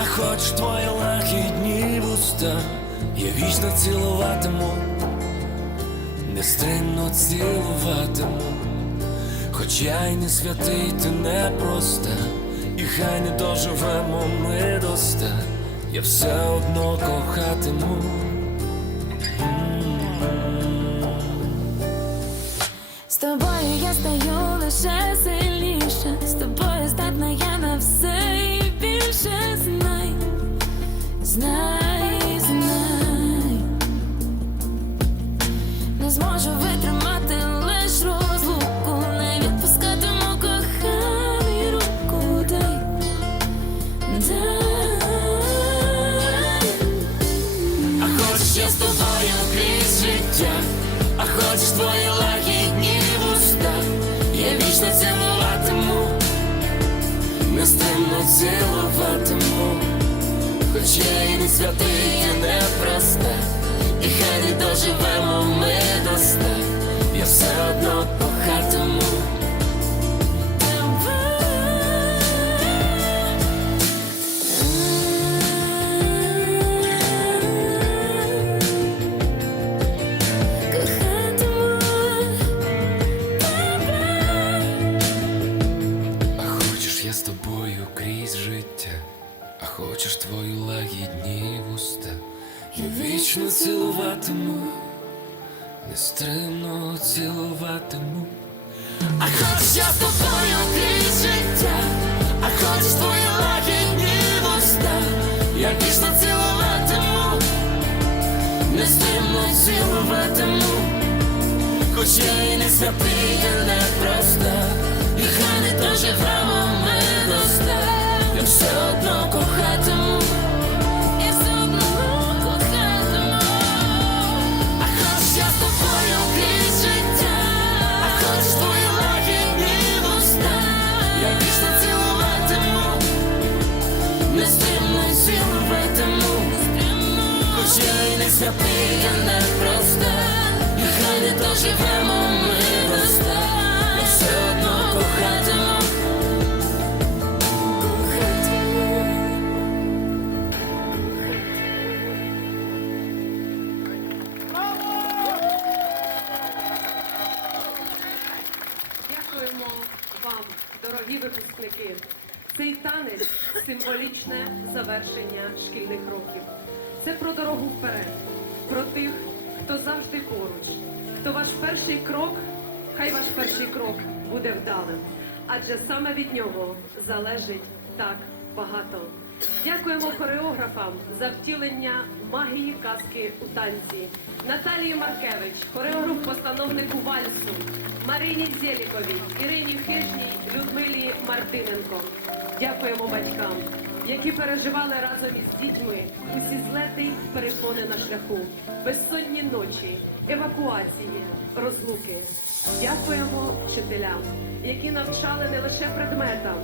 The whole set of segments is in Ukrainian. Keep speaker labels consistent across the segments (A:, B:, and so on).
A: а хочеш твої лагідні вуста, я вічно цілуватиму, нестримно цілуватиму, хоч я й не святий, ти не проста, і хай не доживемо ми до ста, я все одно кохатиму.
B: З тобою я стаю лише сильніше, з тобою здатна я на все більше знай, знай, знай, не зможу витримати лиш розлуку, не відпускатиму коханий руку, дай, дай.
A: А хочеш я з тобою крізь життя, а хочеш твої лагідні вуста, я вічно цілуватиму, нестримно цілуватиму, хоч я і не святий, і не проста, і хай не доживемо хочеш твої лагідні вуста, я вічно цілуватиму, нестримно цілуватиму. А хочеш я з тобою крізь життя, а хочеш твої лагідні вуста, я вічно цілуватиму, нестримно цілуватиму. Хоч я і не святий, і не проста, і хай не доживемо ми до ста, я все одно кохатиму,
B: Я все одно кохатиму.
A: я життя, хоч твої лагідні вуста, я вічно цілуватиму, хоч я не святий, і не проста,
C: випускники. Цей танець символічне завершення шкільних років. Це про дорогу вперед, про тих, хто завжди поруч, хто ваш перший крок, хай ваш перший крок буде вдалим, адже саме від нього залежить так багато. Дякуємо хореографам за втілення магії казки у танці. Наталії Маркевич, хореограф постановнику вальсу, Марині Зєліковій, Ірині Хижній, Людмилі Мартиненко. Дякуємо батькам, які переживали разом із дітьми усі злети й перепони на шляху, безсонні ночі, евакуації, розлуки. Дякуємо вчителям, які навчали не лише предметам,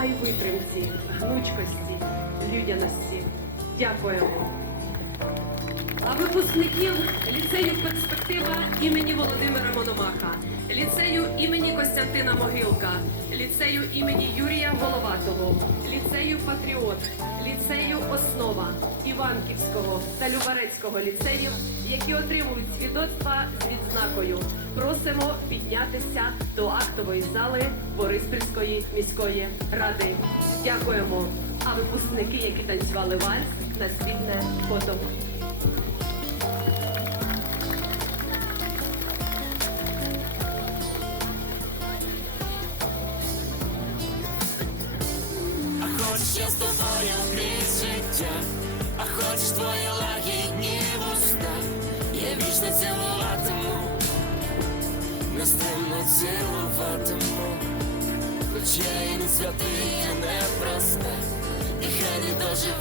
C: а й витримці, гнучкості, людяності. Дякуємо. А випускників ліцею перспектива імені Володимира Мономаха, ліцею імені Костянтина Могилка, ліцею імені Юрія Головатого, ліцею Патріот, ліцею Основа, Іванківського та Любарецького ліцеїв, які отримують свідоцтва з відзнакою. Просимо піднятися до актової зали Бориспільської міської ради. Дякуємо. А випускники, які танцювали вальс, на спільне фото.
A: тобою крізь життя, а хочеш твої лагідні вуста, я вічно цілуватиму, нестримно цілуватиму, хоч я і не святий, і не проста, і хай не дуже